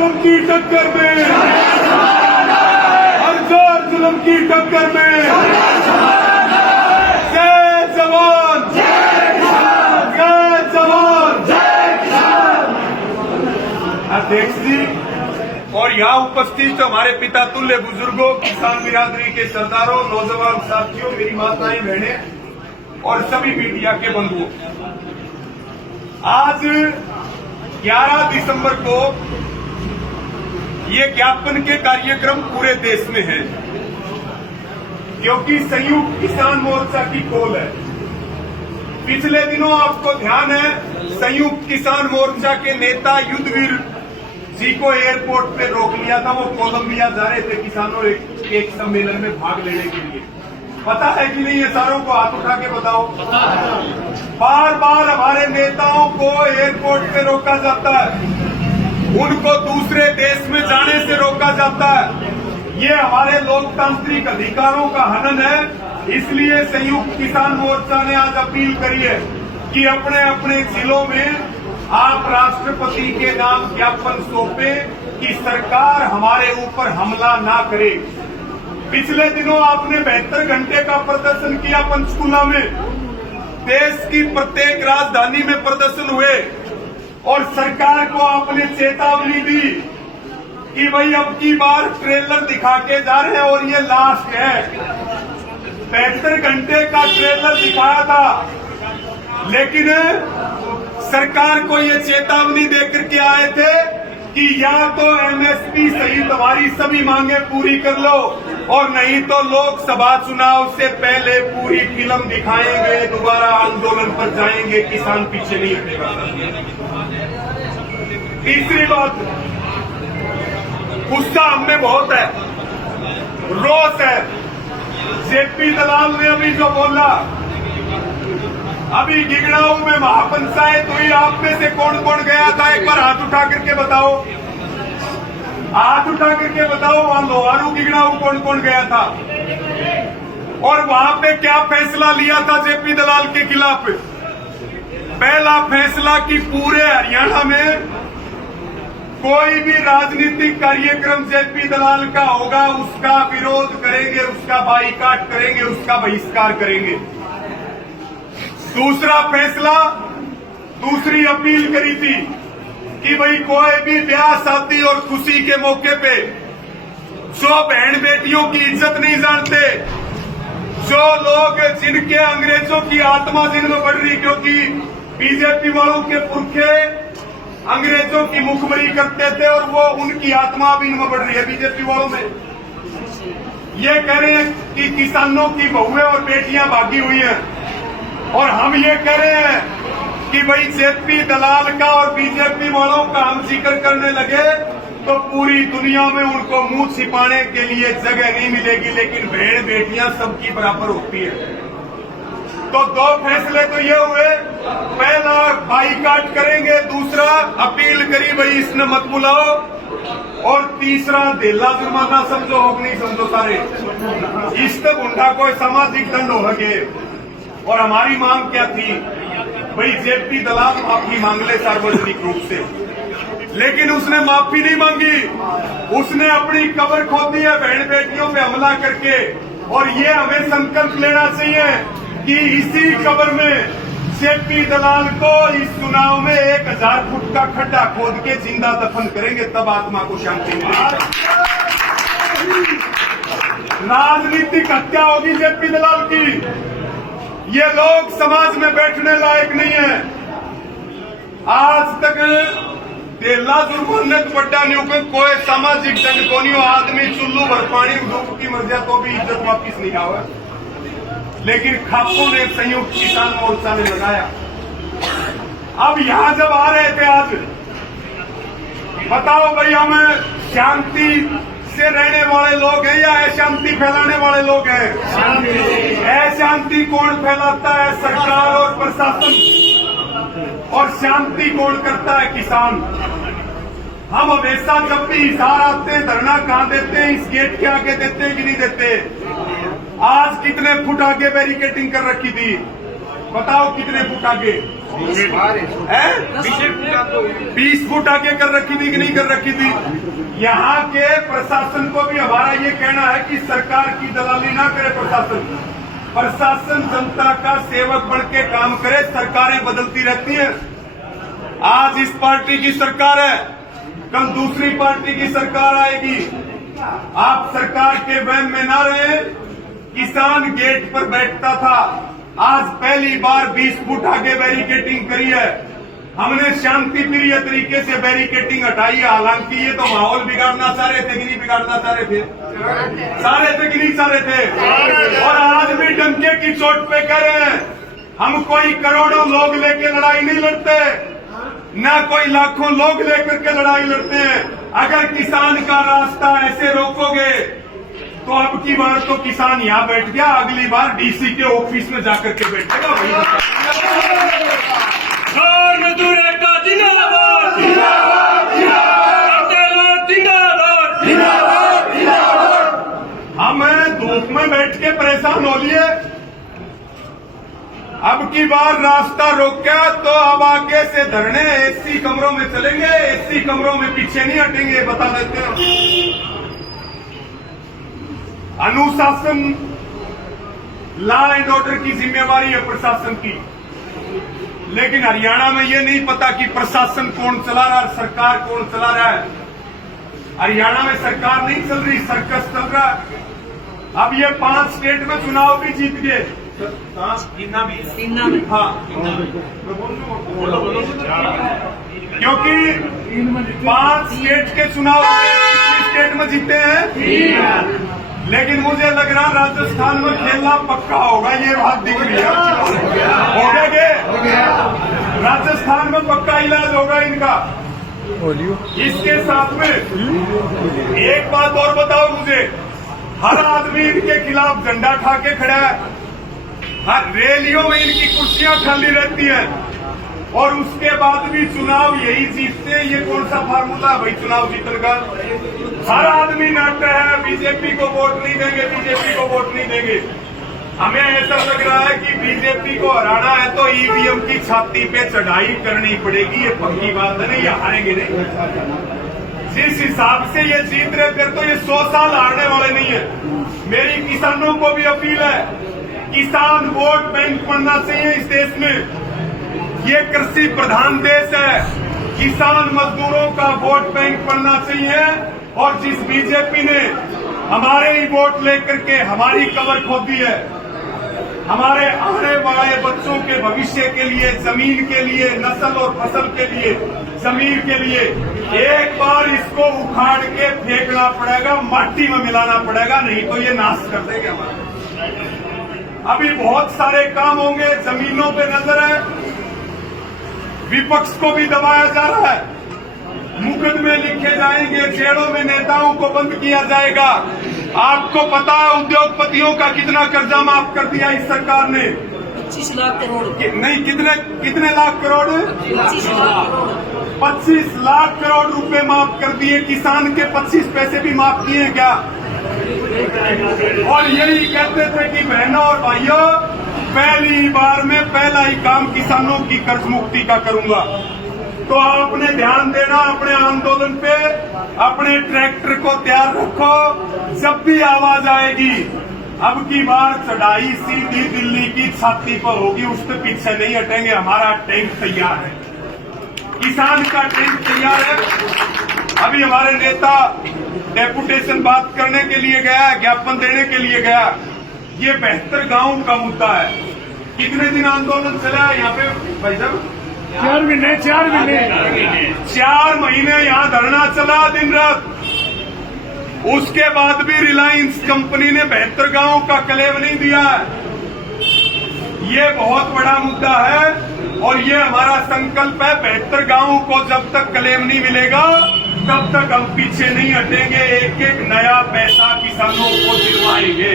जुल्म की टक्कर में, हर जोर जुल्म की टक्कर में, जय जवान, जय जवान। अध्यक्ष जी और यहाँ उपस्थित हमारे पिता तुल्य बुजुर्गों, किसान बिरादरी के सरदारों, नौजवान साथियों, मेरी माताएं बहनें और सभी मीडिया के बंधुओं, आज 11 दिसंबर को ये ज्ञापन के कार्यक्रम पूरे देश में है, क्योंकि संयुक्त किसान मोर्चा की कॉल है। पिछले दिनों आपको ध्यान है, संयुक्त किसान मोर्चा के नेता युद्धवीर जी को एयरपोर्ट पे रोक लिया था। वो कोलंबिया जा रहे थे किसानों एक सम्मेलन में भाग लेने के लिए। पता है कि नहीं? ये सारों को हाथ उठा के बताओ। बार बार हमारे नेताओं को एयरपोर्ट पे रोका जाता है, उनको दूसरे देश में जाने से रोका जाता है। ये हमारे लोकतांत्रिक अधिकारों का हनन है। इसलिए संयुक्त किसान मोर्चा ने आज अपील करी है कि अपने अपने जिलों में आप राष्ट्रपति के नाम ज्ञापन सौंपे कि सरकार हमारे ऊपर हमला ना करे। पिछले दिनों आपने 72 घंटे का प्रदर्शन किया पंचकुला में। देश की प्रत्येक राजधानी में प्रदर्शन हुए और सरकार को आपने चेतावनी दी कि भाई अब की बार ट्रेलर दिखा के जा रहे हैं और ये लास्ट है। 72 घंटे का ट्रेलर दिखाया था, लेकिन सरकार को ये चेतावनी देकर के आए थे कि या तो एमएसपी सहित हमारी सभी मांगे पूरी कर लो और नहीं तो लोकसभा चुनाव से पहले पूरी फिल्म दिखाएंगे, दोबारा आंदोलन पर जाएंगे, किसान पीछे नहीं हटेगा। तीसरी बात, गुस्सा हमें बहुत है, रोष है। जेपी दलाल ने अभी जो बोला, अभी गिगड़ाऊ में महापंचायत हुई, आप में से कौन कौन गया था? एक बार हाथ उठा करके बताओ, हाथ उठा करके बताओ। वहां लोहारू गिगड़ाऊ कौन कौन गया था और वहां पे क्या फैसला लिया था जेपी दलाल के खिलाफ? पहला फैसला कि पूरे हरियाणा में कोई भी राजनीतिक कार्यक्रम जेपी दलाल का होगा उसका विरोध करेंगे, उसका बाईकाट करेंगे, उसका बहिष्कार करेंगे। दूसरा फैसला, दूसरी अपील करी थी कि भाई कोई भी ब्याह शादी और खुशी के मौके पे जो बहन बेटियों की इज्जत नहीं जानते, जो लोग जिनके अंग्रेजों की आत्मा जिनमें बढ़ रही, क्योंकि बीजेपी वालों के पुरखे अंग्रेजों की मुखबरी करते थे और वो उनकी आत्मा भी इनमें बढ़ रही है बीजेपी वालों में। ये कह रहे हैं कि किसानों की बहुएं और बेटियां भागी हुई हैं और हम ये कह रहे हैं कि भाई जेपी दलाल का और बीजेपी वालों का हम जिक्र करने लगे तो पूरी दुनिया में उनको मुंह छिपाने के लिए जगह नहीं मिलेगी, लेकिन बहन बेटियां सबकी बराबर होती है। तो दो फैसले तो ये हुए, पहला बाईकाट करेंगे, दूसरा अपील करी भाई इसने मत बुलाओ, और तीसरा देला जुर्माना समझो हो नहीं समझो सारे इससे गुंडा कोई सामाजिक दंड हो गए। और हमारी मांग क्या थी? भाई जेपी दलाल माफी मांग ले सार्वजनिक रूप से, लेकिन उसने माफी नहीं मांगी, उसने अपनी कब्र खोदी है बहन बेटियों पे हमला करके। और ये हमें संकल्प लेना चाहिए कि इसी कब्र में जेपी दलाल को इस चुनाव में 1000 फुट का खड्डा खोद के जिंदा दफन करेंगे, तब आत्मा को शांति मिलेगी। राजनीतिक हत्या होगी जेपी दलाल की। ये लोग समाज में बैठने लायक नहीं है। आज तक तेला जुर्माने बड्डा नहीं होकर कोई सामाजिक दंड को नहीं हो। आदमी चुल्लू भर पानी डूब की मर जाए तो भी इज्जत वापिस नहीं आवे, लेकिन खापों ने संयुक्त किसान मोर्चा ने लगाया। अब यहां जब आ रहे थे आज, बताओ भाई हम शांति से रहने वाले लोग हैं या अशांति फैलाने वाले लोग हैं? अशांति कौन फैलाता है? सरकार और प्रशासन। और शांति कौन करता है? किसान। हम हमेशा जब भी हिसार आते हैं, धरना कहां देते हैं? इस गेट के आगे देते हैं कि नहीं देते? आज कितने फुट आगे बैरिकेडिंग कर रखी थी? बताओ कितने फुट आगे? 20 फुट आगे कर रखी थी कि नहीं कर रखी थी? यहाँ के प्रशासन को भी हमारा ये कहना है कि सरकार की दलाली ना करे। प्रशासन जनता का सेवक बन के काम करे। सरकारें बदलती रहती हैं। आज इस पार्टी की सरकार है, कल दूसरी पार्टी की सरकार आएगी। आप सरकार के वहम में ना रहे। किसान गेट पर बैठता था, आज पहली बार 20 फुट आगे बैरिकेटिंग करी है। हमने शांति प्रिय तरीके से बैरिकेटिंग हटाई है। हालांकि ये तो माहौल बिगाड़ना चाह रहे थे कि नहीं बिगाड़ना चाह रहे थे? चाह रहे थे कि नहीं चाह रहे थे? और आज भी डंके की चोट पे कह रहे हैं हम कोई करोड़ों लोग लेके लड़ाई नहीं लड़ते, ना कोई लाखों लोग लेकर के लड़ाई लड़ते हैं। अगर किसान का रास्ता ऐसे रोकोगे तो अब की बार तो किसान यहाँ बैठ गया, अगली बार डीसी के ऑफिस में जाकर के बैठेगा। मजदूर एकता जिंदाबाद, हम धूप में बैठ के परेशान हो लिए। अब की बार रास्ता रोका तो अब आगे से धरने एसी कमरों में चलेंगे, एसी कमरों में पीछे नहीं हटेंगे, बता देते हैं। अनुशासन, लॉ एंड ऑर्डर की जिम्मेवारी है प्रशासन की, लेकिन हरियाणा में ये नहीं पता कि प्रशासन कौन चला रहा है, सरकार कौन चला रहा है। हरियाणा में सरकार नहीं चल रही, सर्कस चल रहा है। अब ये 5 स्टेट में चुनाव भी जीत गए। हाँ, क्योंकि 5 स्टेट के चुनाव स्टेट में जीते हैं। लेकिन मुझे लग रहा राजस्थान में खेलना पक्का होगा, ये बात दिख रही है। हो गया राजस्थान में पक्का इलाज होगा इनका। इसके साथ में एक बात और बताओ मुझे, हर आदमी इनके खिलाफ झंडा खा के खड़ा है। हर रैलियों में इनकी कुर्सियां खाली रहती हैं और उसके बाद भी चुनाव यही जीतते हैं। ये कौन सा फार्मूला भाई चुनाव जीतने का? हर आदमी नाटक है, बीजेपी को वोट नहीं देंगे, बीजेपी को वोट नहीं देंगे। हमें ऐसा लग रहा है कि बीजेपी को हराना है तो ईवीएम की छाती पे चढ़ाई करनी पड़ेगी। ये पक्की बात है, नहीं ये हारेंगे नहीं। जिस हिसाब से ये जीत रहे फिर तो ये 100 साल हारने वाले नहीं है। मेरी किसानों को भी अपील है, किसान वोट बैंक बनना चाहिए इस देश में। ये कृषि प्रधान देश है, किसान मजदूरों का वोट बैंक बनना चाहिए। और जिस बीजेपी ने हमारे ही वोट लेकर के हमारी कबर खोदी है, हमारे आने वाले बच्चों के भविष्य के लिए, जमीन के लिए, नस्ल और फसल के लिए, जमीन के लिए, एक बार इसको उखाड़ के फेंकना पड़ेगा, माटी में मिलाना पड़ेगा, नहीं तो ये नाश कर देंगे हमारा। अभी बहुत सारे काम होंगे, जमीनों पे नजर है, विपक्ष को भी दबाया जा रहा है, मुकदमे लिखे जाएंगे, जेलों में नेताओं को बंद किया जाएगा। आपको पता है उद्योगपतियों का कितना कर्जा माफ कर दिया इस सरकार ने? 25 लाख करोड़ नहीं, कितने लाख करोड़? 25 लाख करोड़। 25 लाख करोड़ रुपए माफ कर दिए। किसान के 25 पैसे भी माफ किए क्या? और यही कहते थे कि बहनों और भाइयों, पहली बार में पहला ही काम किसानों की कर्ज मुक्ति का करूंगा। तो आपने ध्यान देना अपने आंदोलन पे, अपने ट्रैक्टर को तैयार रखो। जब भी आवाज आएगी, अब की बार चढ़ाई सीधी दिल्ली की छाती पर होगी, उसके पीछे नहीं हटेंगे। हमारा टैंक तैयार है, किसान का टैंक तैयार है। अभी हमारे नेता डेपुटेशन बात करने के लिए गया, ज्ञापन देने के लिए गया। ये 72 गांव का मुद्दा है। कितने दिन आंदोलन चला है यहाँ पे भाई साहब? 4 महीने 4 महीने यहाँ धरना चला दिन रात। उसके बाद भी रिलायंस कंपनी ने 72 गांव का क्लेम नहीं दिया। ये बहुत बड़ा मुद्दा है और ये हमारा संकल्प है। 72 गांव को जब तक क्लेम नहीं मिलेगा तब तक हम पीछे नहीं हटेंगे। एक एक नया पैसा किसानों को दिलवाएंगे।